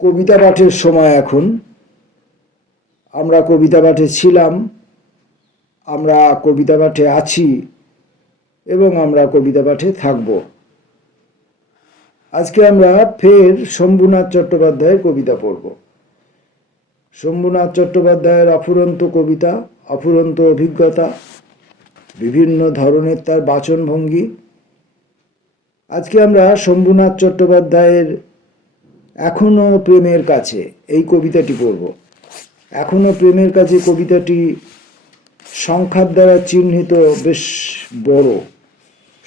কবিতা পাঠের সময় এখন। আমরা কবিতা পাঠে ছিলাম, আমরা কবিতা পাঠে আছি এবং আমরা কবিতা পাঠে থাকব। আজকে আমরা ফের শম্ভুনাথ চট্টোপাধ্যায়ের কবিতা পড়ব। শম্ভুনাথ চট্টোপাধ্যায়ের অফুরন্ত কবিতা, অফুরন্ত অভিজ্ঞতা, বিভিন্ন ধরনের তার বাচনভঙ্গি। আজকে আমরা শম্ভুনাথ চট্টোপাধ্যায়ের এখনো প্রেমের কাছে এই কবিতাটি পড়ব। এখনো প্রেমের কাছে কবিতাটি সংখ্যার দ্বারা চিহ্নিত, বেশ বড়,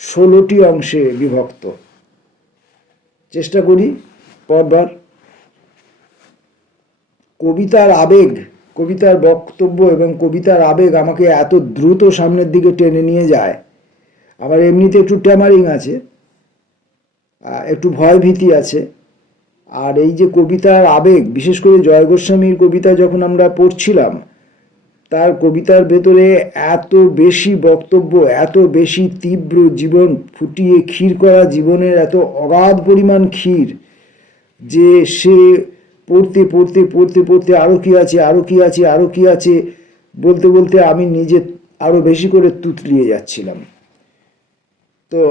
16টি অংশে বিভক্ত। চেষ্টা করি পড়বার। কবিতার আবেগ, কবিতার বক্তব্য এবং কবিতার আবেগ আমাকে এত দ্রুত সামনের দিকে টেনে নিয়ে যায়। আমার এমনিতে একটু ট্যামারিং আছে, একটু ভয় ভীতি আছে। আর এই যে কবিতার আবেগ, বিশেষ করে জয় গোস্বামীর কবিতা যখন আমরা পড়ছিলাম, তার কবিতার ভেতরে এত বেশি বক্তব্য, এত বেশি তীব্র জীবন ফুটিয়ে ক্ষীর করা জীবনের এত অগাধ পরিমাণ ক্ষীর, যে সে পড়তে পড়তে পড়তে পড়তে আরও কী আছে, আরও কী আছে, আরও কী আছে বলতে বলতে আমি নিজে আরও বেশি করে তুতলিয়ে যাচ্ছিলাম। তো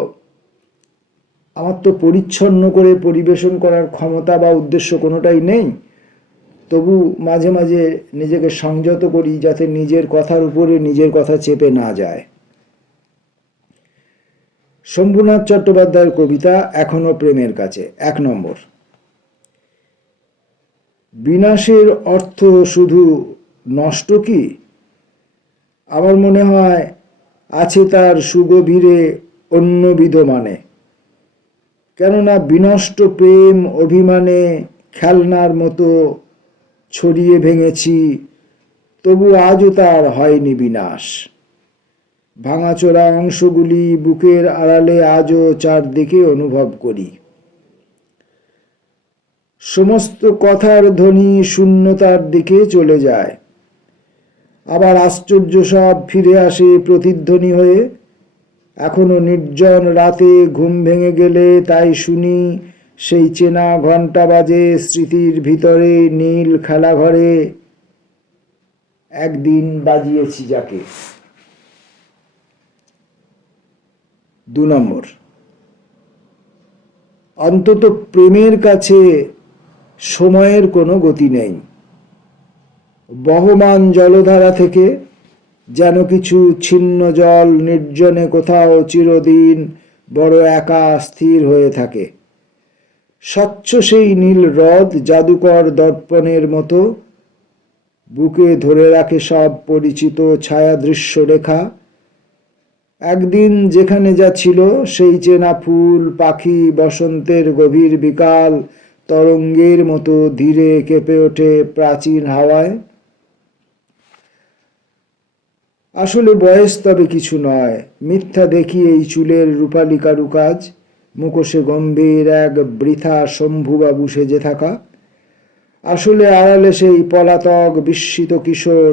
আমার তো পরিচ্ছন্ন করে পরিবেশন করার ক্ষমতা বা উদ্দেশ্য কোনোটাই নেই, তবু মাঝে মাঝে নিজেকে সংযত করি যাতে নিজের কথার উপরে নিজের কথা চেপে না যায়। শম্ভুনাথ চট্টোপাধ্যায়ের কবিতা এখনো প্রেমের কাছে। 1 নম্বর। বিনাশের অর্থ শুধু নষ্ট কি? আমার মনে হয় আছে তার সুগভীরে অন্যবিধ মানে। কেননা বিনষ্ট প্রেম অভিমানে খেলনার মতো ছড়িয়ে ভেঙেছি, তবু আজও তার হয়নি বিনাশ। ভাঙাচোরা অংশগুলি বুকের আড়ালে আজও চারদিকে অনুভব করি। সমস্ত কথার ধ্বনি শূন্যতার দিকে চলে যায়, আবার আশ্চর্য সব ফিরে আসে প্রতিধ্বনি হয়ে। এখনো নির্জন রাতে ঘুম ভেঙে গেলে তাই শুনি সেই চেনা ঘণ্টা বাজে স্মৃতির ভিতরে নীল খেলাঘরে, একদিন বাজিয়েছি যাকে। 2 নম্বর। অন্তত প্রেমের কাছে সময়ের কোনো গতি নেই। বহমান জলধারা থেকে যেন কিছু ছিন্ন জল নির্জনে কোথাও চিরদিন বড় একা স্থির হয়ে থাকে। স্বচ্ছ সেই নীল হ্রদ জাদুকর দর্পণের মতো বুকে ধরে রাখে সব পরিচিত ছায়া দৃশ্য রেখা। একদিন যেখানে যা ছিল সেই চেনা ফুল, পাখি, বসন্তের গভীর বিকাল তরঙ্গের মতো ধীরে কেঁপে ওঠে প্রাচীন হাওয়ায়। আসলে বয়স তবে কিছু নয়, মিথ্যা দেখি এই চুলের রূপালী কারুকাজ, মুখোশে গম্ভীর এক বৃথা শম্ভুবাবু সেজে থাকা। আসলে আড়ালে সেই পলাতক বিস্মিত কিশোর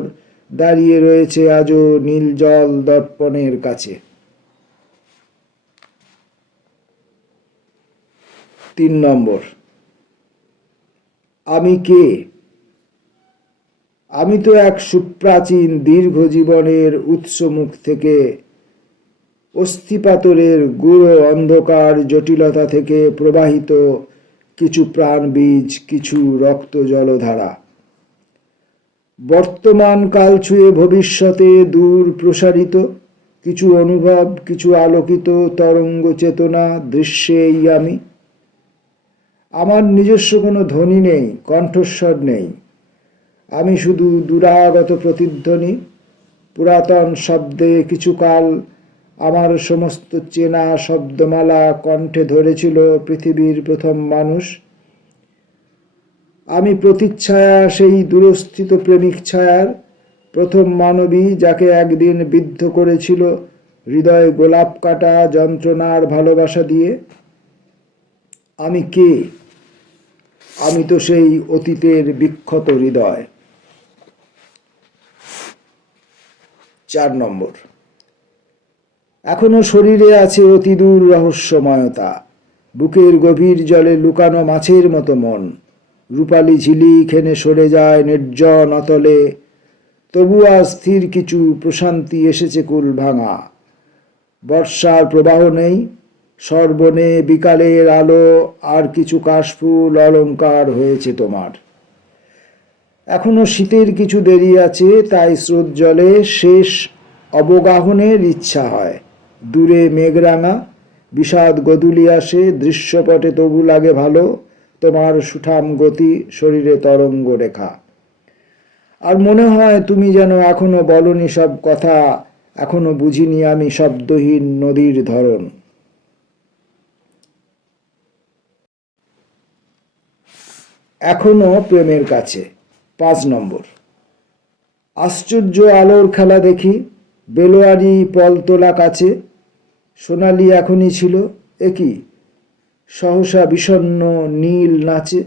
দাঁড়িয়ে রয়েছে আজও নীল জল দর্পণের কাছে। 3 নম্বর। আমি কে? আমি তো এক সুপ্রাচীন দীর্ঘ জীবনের উৎসমুখ থেকে, অস্থিপাতরের গুঁড়ো অন্ধকার জটিলতা থেকে প্রবাহিত কিছু প্রাণবীজ, কিছু রক্ত জলধারা। বর্তমান কাল ছুঁয়ে ভবিষ্যতে দূর প্রসারিত কিছু অনুভব, কিছু আলোকিত তরঙ্গ চেতনা দৃশ্যেই আমি। আমার নিজস্ব কোনো ধ্বনি নেই, কণ্ঠস্বর নেই। আমি শুধু দূরাগত প্রতিধ্বনি। পুরাতন শব্দে কিছুকাল আমার সমস্ত চেনা শব্দমালা কণ্ঠে ধরেছিল পৃথিবীর প্রথম মানুষ। আমি প্রতিচ্ছায়া সেই দূরস্থিত প্রেমিক ছায়ার, প্রথম মানবী যাকে একদিন বিদ্ধ করেছিল হৃদয়ে গোলাপ কাটা যন্ত্রণার ভালোবাসা দিয়ে। আমি কে? আমি তো সেই অতীতের বিক্ষত হৃদয়। 4 নম্বর। এখনো শরীরে আছে অতিদূর রহস্যময়তা, বুকের গভীর জলে লুকানো মাছের মতো মন। রূপালী ঝিলিক হেনে সরে যায় নির্জন অতলে, তবু আজ স্থির কিছু প্রশান্তি এসেছে কুল ভাঙা। বর্ষার প্রবাহ নেই, সর্বনে বিকালের আলো, আর কিছু কাশফুল অলংকার হয়েছে তোমার। এখনো শীতের কিছু দেরি আছে, তাই স্রোত জলে শেষ অবগাহনের ইচ্ছা হয়। দূরে মেঘরাঙা, বিষাদ গদুলি আসে, দৃশ্যপটে তবু লাগে ভালো তোমার সুঠাম গতি, শরীরে তরঙ্গ রেখা। আর মনে হয় তুমি যেন এখনো বলনি সব কথা, এখনো বুঝিনি আমি শব্দহীন নদীর ধরন। এখনো প্রেমের কাছে। 5 নম্বর। আশ্চর্য আলোর খেলা দেখি, বেলোয়ারি পলতোলা কাছে, সোনালি এখনই ছিল, একই সহসা বিষণ্ণ নীল নাচে।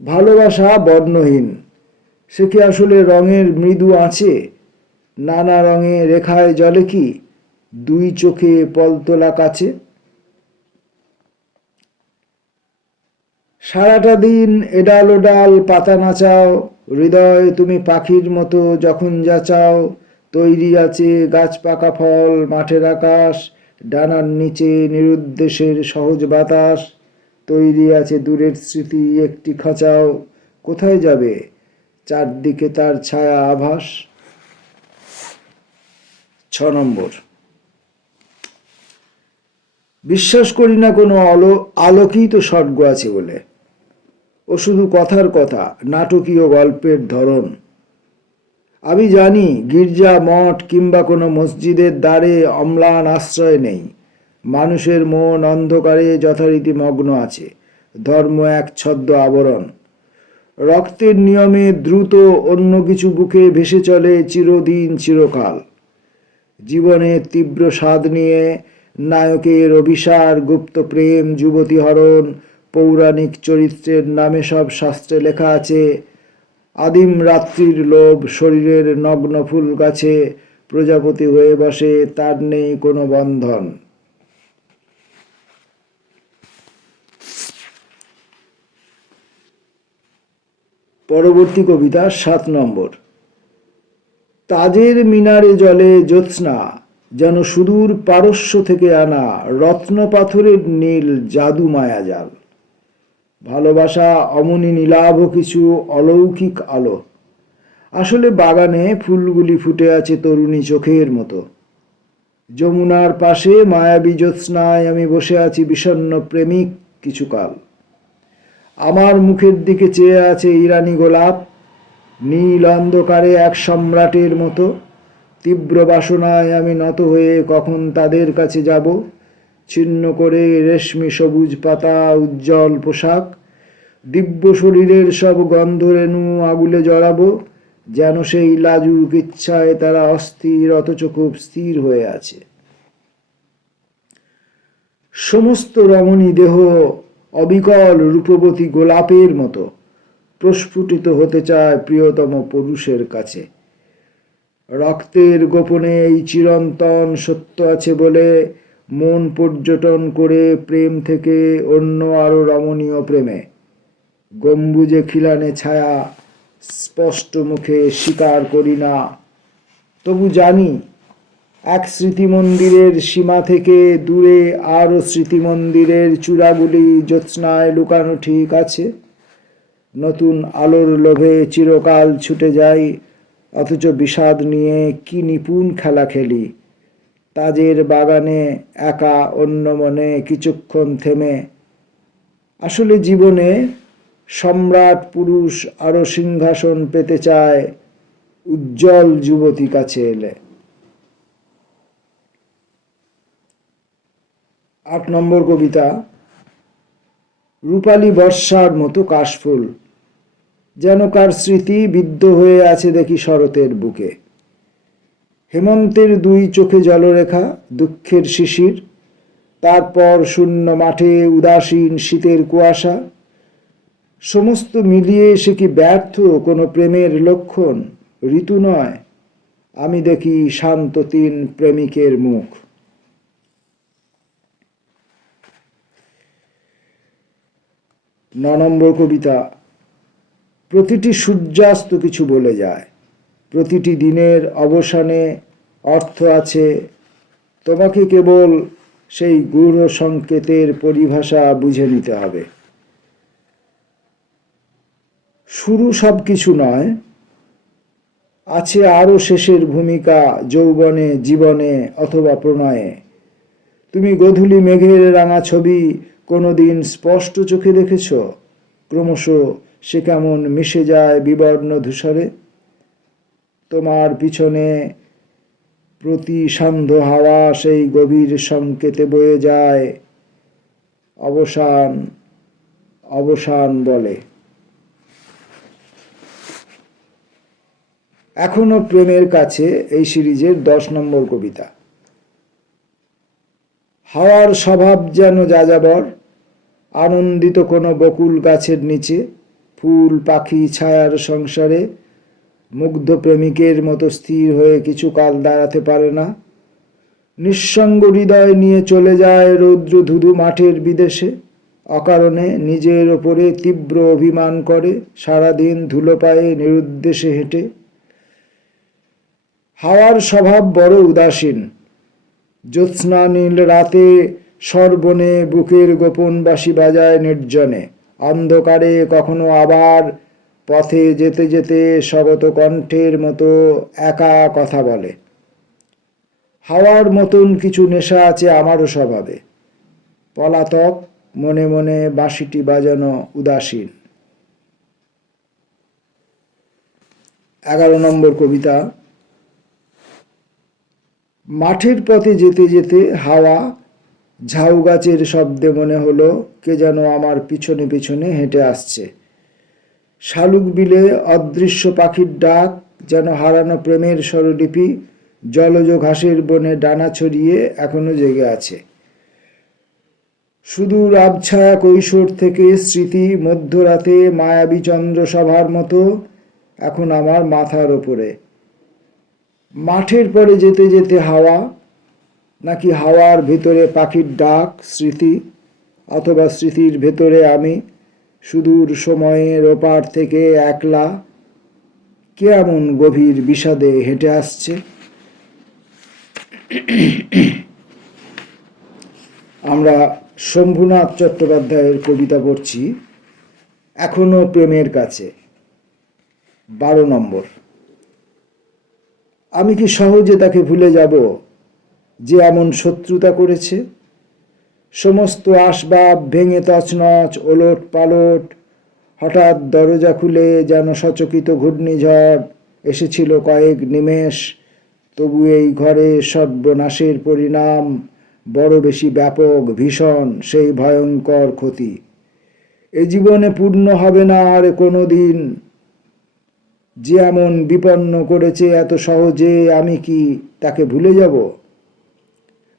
ভালোবাসা বর্ণহীন, সে কি আসলে রঙের মৃদু আছে? নানা রঙে রেখায় জলে কি দুই চোখে পলতোলা কাছে? সারাটা দিন এডাল ওডাল পাতা নাচাও, হৃদয় তুমি পাখির মতো যখন যাচাও। তৈরি আছে গাছ পাকা ফল, মাঠের আকাশ, ডানার নিচে নিরুদ্দেশের সহজ বাতাস। তৈরি আছে দূরের স্মৃতি একটি খাঁচাও, কোথায় যাবে চারদিকে তার ছায়া আভাস। 6 নম্বর। বিশ্বাস করি না কোনো আলোকিত স্বর্গ আছে বলে। ও শুধু কথার কথা, নাটকীয় গল্পের ধরন। আমি জানি গির্জা মঠ কিংবা কোনো মসজিদের দ্বারে অম্লান আশ্রয় নেই। মানুষের মন অন্ধকারে যথারীতি মগ্ন আছে। ধর্ম এক ছদ্ম আবরণ। রক্তের নিয়মে দ্রুত অন্য কিছু বুকে ভেসে চলে চিরদিন চিরকাল। জীবনের তীব্র স্বাদ নিয়ে নায়কের অভিসার, গুপ্ত প্রেম, যুবতী হরণ, পৌরাণিক চরিত্রের নামে সব শাস্ত্রে লেখা আছে। আদিম রাত্রির লোভ, শরীরের নগ্ন ফুল গাছে প্রজাপতি হয়ে বসে, তার নেই কোনো বন্ধন। পরবর্তী কবিতা 7 নম্বর। তাজের মিনারে জলে জ্যোৎস্না, যেন সুদূর পারস্য থেকে আনা রত্ন পাথরের নীল জাদু মায়াজাল। ভালোবাসা অমনি নীলাভ কিছু অলৌকিক আলো। আসলে বাগানে ফুলগুলি ফুটে আছে তরুণী চোখের মতো। যমুনার পাশে মায়াবী জ্যোৎস্নায় আমি বসে আছি বিষণ্ণ প্রেমিক কিছুকাল। আমার মুখের দিকে চেয়ে আছে ইরানি গোলাপ, নীল অন্ধকারে এক সম্রাটের মতো। তীব্র বাসনায় আমি নত হয়ে কখন তাদের কাছে যাব। ছিন্ন করে রেশমি সবুজ পাতা, উজ্জ্বল পোশাক, দিব্য শরীরের সব গন্ধ রেণু আগুলে জড়াবো। যেন সেই লাজুক ইচ্ছায় তারা অস্থির অথচ খুব স্থির হয়ে আছে। সমস্ত রমণী দেহ অবিকল রূপবতী গোলাপের মতো প্রস্ফুটিত হতে চায় প্রিয়তম পুরুষের কাছে। রক্তের গোপনে এই চিরন্তন সত্য আছে বলে মন পর্যটন করে প্রেম থেকে অন্য আরো রমণীয় প্রেমে। গম্বুজে খিলানে ছায়া স্পষ্ট মুখে স্বীকার করি না, তবু জানি এক স্মৃতিমন্দিরের সীমা থেকে দূরে আরও স্মৃতিমন্দিরের চূড়াগুলি জ্যোৎস্নায় লুকানো ঠিক আছে। নতুন আলোর লোভে চিরকাল ছুটে যাই, অথচ বিষাদ নিয়ে কি নিপুণ খেলা খেলি। তাজের বাগানে একা অন্য মনে কিছুক্ষণ থেমে। আসলে জীবনে সম্রাট পুরুষ আরো সিংহাসন পেতে চায় উজ্জ্বল যুবতী কাছে এলে। 8 নম্বর কবিতা। রূপালী বর্ষার মতো কাশফুল, যেন কার স্মৃতি বিদ্ধ হয়ে আছে দেখি শরতের বুকে। হেমন্তের দুই চোখে জলরেখা, দুঃখের শিশির, তারপর শূন্য মাঠে উদাসীন শীতের কুয়াশা। সমস্ত মিলিয়ে সে কি ব্যর্থ কোনো প্রেমের লক্ষণ? ঋতু নয়, আমি দেখি শান্ত তিন প্রেমিকের মুখ। নম্বর কবিতা। প্রতিটি সূর্যাস্ত কিছু বলে যায়, প্রতিটি দিনের অবসানে অর্থ আছে, তোমাকে কেবল সেই গূঢ় সংকেতের পরিভাষা বুঝে নিতে হবে। শুরু সব কিছু নয়, আছে আরও শেষের ভূমিকা যৌবনে, জীবনে অথবা প্রণয়ে। তুমি গোধূলি মেঘের রাঙা ছবি কোনোদিন স্পষ্ট চোখে দেখেছ? ক্রমশ সে কেমন মিশে যায় বিবর্ণ ধূসরে। তোমার পিছনে প্রতি সান্ধ্য হাওয়া সেই গভীর সংকেতে বয়ে যায়, অবসান অবসান বলে। এখনো প্রেমের কাছে এই সিরিজের 10 নম্বর কবিতা। হাওয়ার স্বভাব যেন যাযাবর, আনন্দিত কোনো বকুল গাছের নিচে, ফুল পাখি ছায়ার সংসারে মুগ্ধ প্রেমিকের মতো স্থির হয়ে কিছু কাল দাঁড়াতে পারে না। নিঃসঙ্গ হৃদয় নিয়ে চলে যায় রৌদ্র ধুধু মাঠের বিদেশে, অকারণে নিজের ওপরে তীব্র অভিমান করে সারাদিন ধুলো পায়ে নিরুদ্দেশে হেঁটে। হাওয়ার স্বভাব বড় উদাসীন, জ্যোৎস্না নীল রাতে সর্বনে বুকের গোপন বাঁশি বাজায় নির্জনে। অন্ধকারে কখনো আবার পথে যেতে যেতে স্বগত কণ্ঠের মতো একা কথা বলে। হাওয়ার মতন কিছু নেশা আছে আমারও স্বভাবে, পলাতক মনে মনে বাঁশিটি বাজানো উদাসীন। 11 নম্বর কবিতা। মাঠের পথে যেতে যেতে হাওয়া ঝাউ গাছের শব্দে মনে হলো কে যেন আমার পিছনে পিছনে হেঁটে আসছে। শালুক বিলে অদৃশ্য পাখির ডাক যেন হারানো প্রেমের স্বরলিপি জলজ ঘাসের বনে ডানা ছড়িয়ে এখনো জেগে আছে। সুদূর আবছায়া কৈশোর থেকে স্মৃতি মধ্যরাতে মায়াবী চন্দ্রসভার মতো এখন আমার মাথার ওপরে। মাঠের পরে যেতে যেতে হাওয়া, নাকি হাওয়ার ভিতরে পাখির ডাক স্মৃতি, অথবা স্মৃতির ভেতরে আমি সুদূর সময়ের ওপার থেকে একলা কে এমন গভীর বিষাদে হেঁটে আসছে। আমরা শম্ভুনাথ চট্টোপাধ্যায়ের কবিতা পড়ছি এখনো প্রেমের কাছে। 12 নম্বর। আমি কি সহজে তাকে ভুলে যাব যে এমন শত্রুতা করেছে? সমস্ত আসবাব ভেঙে তছনছ, ওলট পালট। হঠাৎ দরজা খুলে যেন সচকিত ঘূর্ণিঝড় এসেছিল কয়েক নিমেষ। তবু এই ঘরে সর্বনাশের পরিণাম বড় বেশি ব্যাপক, ভীষণ, সেই ভয়ঙ্কর ক্ষতি এ জীবনে পূর্ণ হবে না আর কোনো দিন। যে এমন বিপন্ন করেছে এত সহজে আমি কি তাকে ভুলে যাব?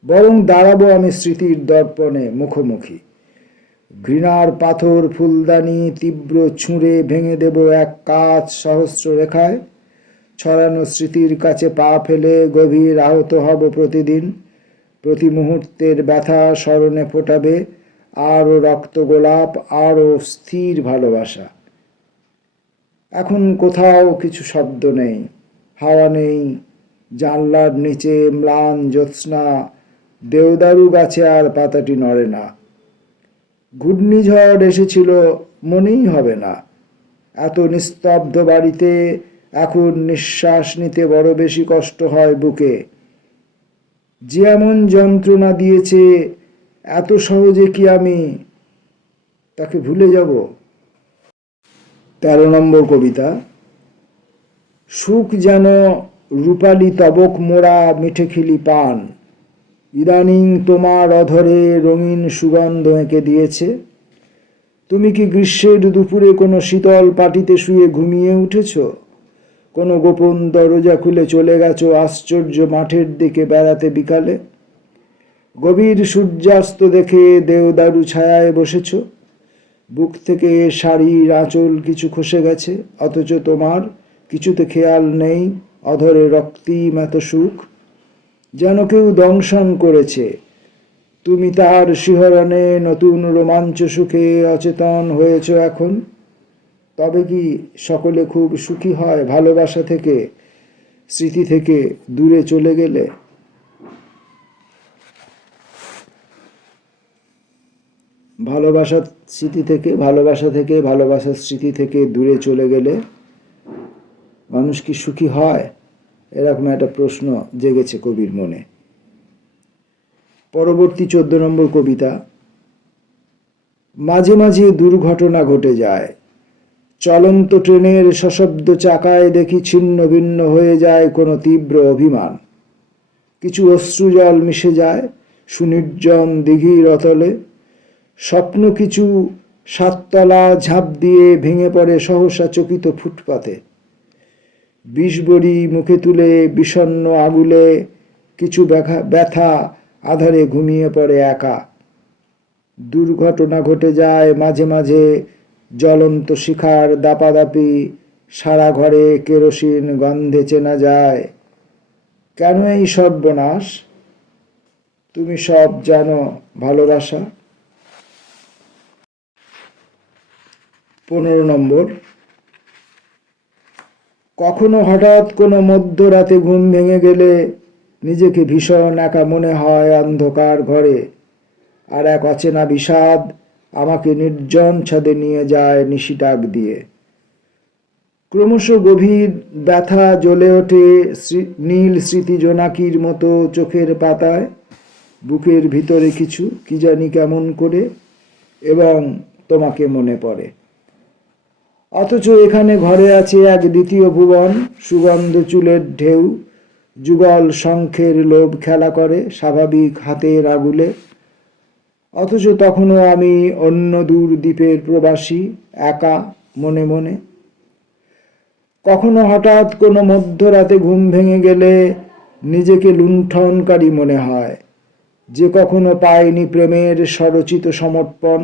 বরং দাঁড়াবো আমি স্মৃতির দর্পণে মুখোমুখি। ঘৃণার পাথর ফুলদানি তীব্র ছুঁড়ে ভেঙে দেব এক কাজ সহস্র রেখায়। ছড়ানো স্মৃতির কাছে পা ফেলে গভীর আহত হব প্রতিদিন। প্রতি মুহূর্তের ব্যথা স্মরণে ফোটাবে আরও রক্ত গোলাপ, আরও স্থির ভালোবাসা। এখন কোথাও কিছু শব্দ নেই, হাওয়া নেই, জানলার নিচে ম্লান জ্যোৎস্না, দেওদারু গাছে আর পাতাটি নড়ে না। ঘূর্ণিঝড় এসেছিল মনেই হবে না। এত নিস্তব্ধ বাড়িতে এখন নিঃশ্বাস নিতে বড় বেশি কষ্ট হয় বুকে। যে এমন যন্ত্রণা দিয়েছে এত সহজে কি আমি তাকে ভুলে যাব? 13 নম্বর কবিতা। সুখ যেন রূপালী তবক মোড়া মিঠেখিলি পান, ইদানিং তোমার অধরে রঙিন সুগন্ধ এঁকে দিয়েছে। তুমি কি গ্রীষ্মের দুপুরে কোনো শীতল পাটিতে শুয়ে ঘুমিয়ে উঠেছ? কোনো গোপন দরজা খুলে চলে গেছো আশ্চর্য মাঠের দিকে বেড়াতে বিকালে? গভীর সূর্যাস্ত দেখে দেওদারু ছায়ায় বসেছ। বুক থেকে শাড়ির আঁচল কিছু খসে গেছে, অথচ তোমার কিছুতে খেয়াল নেই অধরে রক্তিম এত সুখ। যেন কেউ দংশন করেছে, তুমি তার শিহরণে নতুন রোমাঞ্চ সুখে অচেতন হয়েছ এখন। তবে কি সকলে খুব সুখী হয় ভালোবাসা থেকে, স্মৃতি থেকে দূরে চলে গেলে? ভালোবাসার স্মৃতি থেকে, ভালোবাসার স্মৃতি থেকে দূরে চলে গেলে মানুষ কি সুখী হয়? এরকম একটা প্রশ্ন জেগেছে কবির মনে। পরবর্তী 14 নম্বর কবিতা। মাঝে মাঝে দুর্ঘটনা ঘটে যায়, চলন্ত ট্রেনের সশব্দ চাকায় দেখি ছিন্ন ভিন্ন হয়ে যায় কোনো তীব্র অভিমান। কিছু অশ্রুজল মিশে যায় সুনির্জন দিঘির অতলে। স্বপ্ন কিছু সাততলা ঝাঁপ দিয়ে ভেঙে পড়ে সহসা চকিত ফুটপাতে। বিষবড়ি মুখে তুলে বিষণ্ণ আগুলে কিছু ব্যথা আধারে ঘুমিয়ে পড়ে একা। দুর্ঘটনা ঘটে যায় মাঝে মাঝে, জ্বলন্ত শিখার দাপাদাপি, সারা ঘরে কেরোসিন গন্ধে চেনা যায়। কেন এই সর্বনাশ? তুমি সব জানো ভালোবাসা। 15 নম্বর। কখনো হঠাৎ কোনো মধ্যরাতে ঘুম ভেঙে গেলে নিজেকে ভীষণ একা মনে হয় অন্ধকার ঘরে, আর এক অচেনা বিষাদ আমাকে নির্জন ছাদে নিয়ে যায় নিশিটাক দিয়ে। ক্রমশ গভীর ব্যথা জ্বলে ওঠে নীল স্মৃতি জোনাকির মতো চোখের পাতায়। বুকের ভিতরে কিছু কি জানি কেমন করে, এবং তোমাকে মনে পড়ে। অথচ এখানে ঘরে আছে এক দ্বিতীয় ভুবন, সুগন্ধ চুলের ঢেউ, যুগল শঙ্খের লোভ খেলা করে স্বাভাবিক হাতের আগুলে। অথচ তখনও আমি অন্য দূর দ্বীপের প্রবাসী, একা মনে মনে। কখনো হঠাৎ কোনো মধ্যরাতে ঘুম ভেঙে গেলে নিজেকে লুণ্ঠনকারী মনে হয়, যে কখনো পায়নি প্রেমের স্বরচিত সমর্পণ।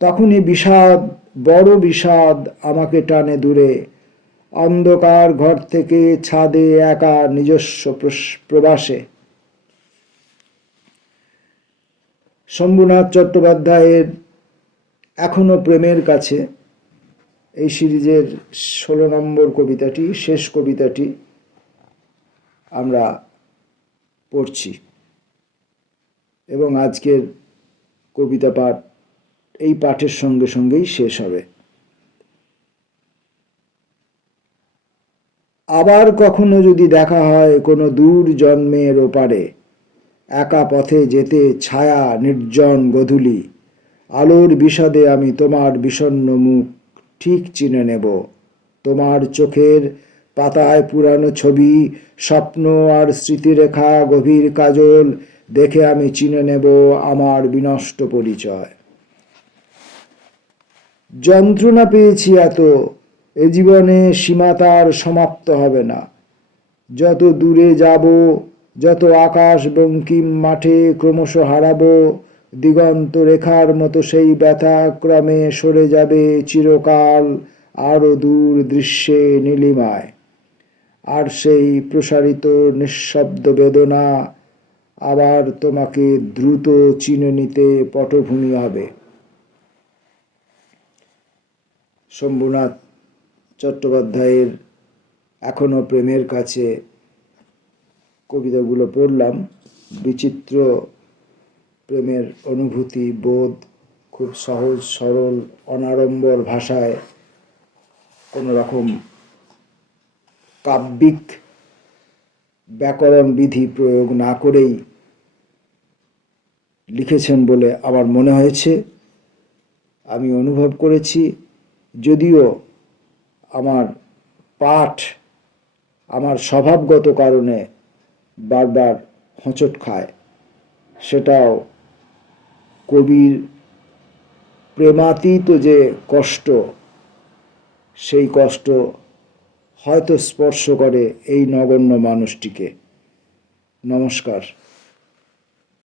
তখনই বিষাদ, বড় বিষাদ আমাকে টানে দূরে, অন্ধকার ঘর থেকে ছাদে একা নিজস্ব প্রবাসে। শম্ভুনাথ চট্টোপাধ্যায়ের এখনো প্রেমের কাছে, এই সিরিজের 16 নম্বর কবিতাটি, শেষ কবিতাটি আমরা পড়ছি, এবং আজকের কবিতা পাঠ এই পাঠের সঙ্গে সঙ্গেই শেষ হবে। আবার কখনো যদি দেখা হয় কোনো দূর জন্মের ওপারে, একা পথে যেতে ছায়া নির্জন গধূলি, আলোর বিষাদে আমি তোমার বিষণ্ণ মুখ ঠিক চিনে নেব। তোমার চোখের পাতায় পুরানো ছবি, স্বপ্ন আর স্মৃতিরেখা গভীর কাজল দেখে আমি চিনে নেব আমার বিনষ্ট পরিচয়। যন্ত্রণা পেয়েছি এত, এ জীবনে সীমা তার সমাপ্ত হবে না। যত দূরে যাব, যত আকাশ বঙ্কিম মাঠে ক্রমশ হারাবো, দিগন্ত রেখার মতো সেই ব্যথা ক্রমে সরে যাবে চিরকাল আরো দূর দৃশ্যে নীলিমায়। আর সেই প্রসারিত নিঃশব্দ বেদনা আবার তোমাকে দ্রুত চিনে নিতে পটভূমি হবে। শম্ভুনাথ চট্টোপাধ্যায়ের এখনো প্রেমের কাছে কবিতাগুলো পড়লাম। বিচিত্র প্রেমের অনুভূতি বোধ, খুব সহজ সরল অনাড়ম্বর ভাষায়, কোনো রকম কাব্যিক ব্যাকরণ বিধি প্রয়োগ না করেই লিখেছেন বলে আমার মনে হয়েছে, আমি অনুভব করেছি। যদিও আমার পাঠ আমার স্বভাবগত কারণে বারবার হোঁচট খায়, সেটাও কবির প্রেমাতীত যে কষ্ট, সেই কষ্ট হয়তো স্পর্শ করে এই নগণ্য মানুষটিকে। নমস্কার।